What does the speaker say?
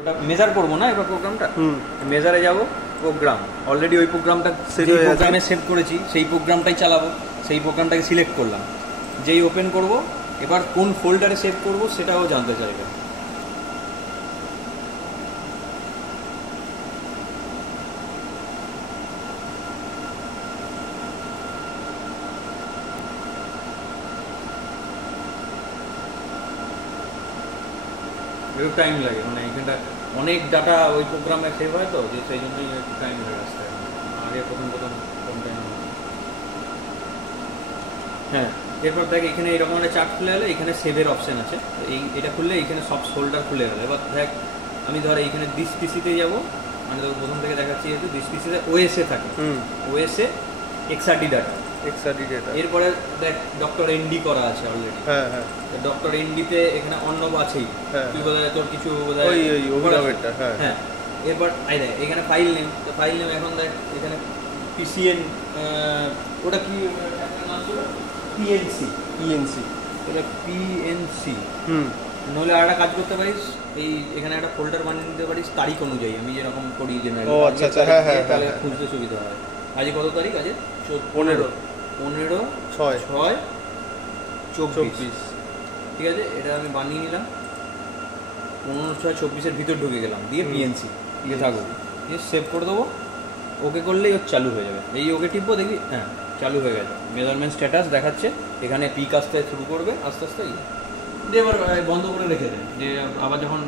ওটা মেজার করবো না এবার প্রোগ্রামটা, মেজারে যাব, প্রোগ্রাম অলরেডি ওই প্রোগ্রামটা প্রোগ্রামে সেভ করেছি, সেই প্রোগ্রামটাই চালাবো। সেই প্রোগ্রামটাকে সিলেক্ট করলাম, যেই ওপেন করব এবার কোন ফোল্ডারে সেভ করব সেটাও জানতে চাইবে। একটু টাইম লাগে, মানে এখানটা অনেক ডাটা ওই প্রোগ্রামে সেভ হয় তো, যে সেই জন্যই একটু টাইম লাগে আসতে। আগে প্রথম কম টাইম। হ্যাঁ, এরপর দেখ এখানে এরকম একটা চার্ট খুলে গেলে এখানে সেভের অপশান আছে, এটা খুললে এখানে সব ফোল্ডার খুলে গেল। এবার দেখ আমি ধর এইখানে দিস পিসিতে যাবো, মানে তোকে প্রথম থেকে দেখাচ্ছি, যেহেতু দিস পিসিতে ওএসএ থাকে, ওএসএ এক্সআরডি ডাটা, এরপরে দেখ ডক্টর এনডি করা আছে অলরেডি। ডক্টর এনডিতে এখানে অর্ণব আছেই, তুই বোধহয় তোর কিছু হ্যাঁ। এরপর দেখ এখানে ফাইল নেম, তো ফাইল নেম এখন দেখ এখানে পিসিএন, ওটা কি নাম ছিল, পিএনসি, এটা পিএনসি। নইলে আর একটা কাজ করতে পারিস, এই এখানে একটা ফোল্ডার বানিয়ে নিতে পারিস তারিখ অনুযায়ী, আমি যেরকম করি জেনারেলি, তাহলে খুঁজতে সুবিধা হয়। আজকে কত তারিখ? আজকে 15/6/24। ঠিক আছে, এটা আমি বানিয়ে নিলাম, 15/6/24 ভিতর ঢুকে গেলাম, দিয়ে পিএনসি দিয়ে থাকবো, দিয়ে সেভ করে দেবো। ওকে করলেই ওর চালু হয়ে যাবে। এই ওকে টিপবো, দেখবি হ্যাঁ চালু হয়ে গেছে, মেজারমেন্ট স্ট্যাটাস দেখাচ্ছে। এখানে পিক আসতে শুরু করবে আস্তে আস্তে, দিয়ে এবার বন্ধ করে রেখে দেয়, যে আবার যখন